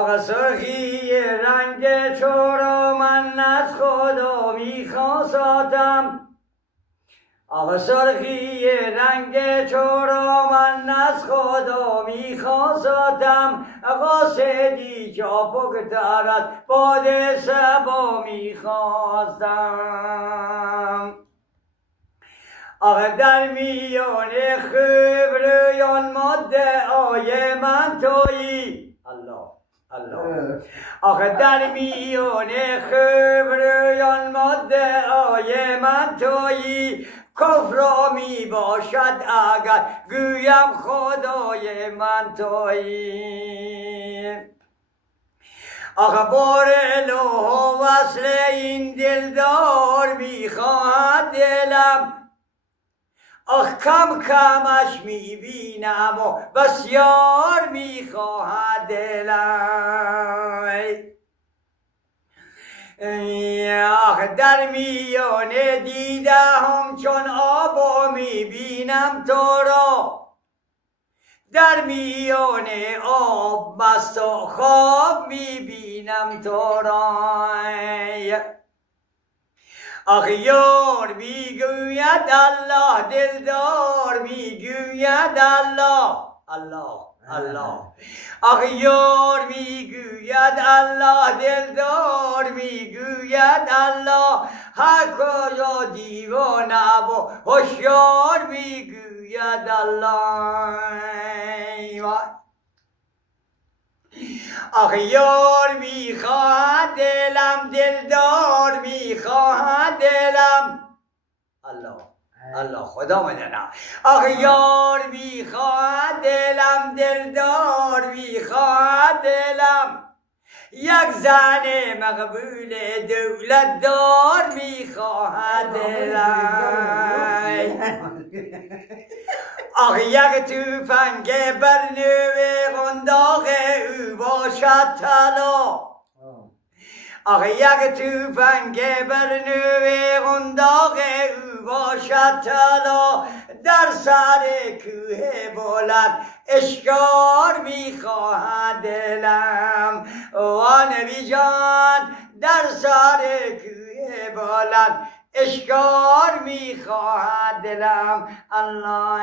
آقا سرخی رنگ تو را من از خدا میخواستم، آقا سرخی رنگ تو را من از خدا میخواستم، قاصدی چاپکتر از باد صبا میخواستم. آقا در میان خبریان مدعای من تویی، الله الله. آخه در میان خبریان مدعای من تویی، کفر می باشد اگر گویم خدای من تویی. آخه بار الوه وصل این دلدار میخواهد دلم، آخ کم کمش میبینم و بسیار میخواهد دلم. آخ در میان دیده همچون آبا میبینم تو را، در میان آب مست و خواب میبینم تو را. آخ یار میگوید الله، دلدار میگوید الله الله الله. آخ یار میگوید الله، دلدار میگوید الله، هر کجا دیوانه و هوشیار میگوید الله. آخ یار میخواهد دلم، دلدار میخواهد دلم، الله الله خدا میدونه. آخ یار میخواهد دلم، دلدار میخواهد دلم، یک زن مقبول دولت دار میخواهد دلم. آخ یک توفنگ بر نوی قنداق او باشد طلا، آخ یک توفنگ بر نوی قنداق او باشد طلا، در سر کوه بلند اشکار میخواهد دلم. و نبی جان در سر کوه بلند اشکار میخواهد دلم. الله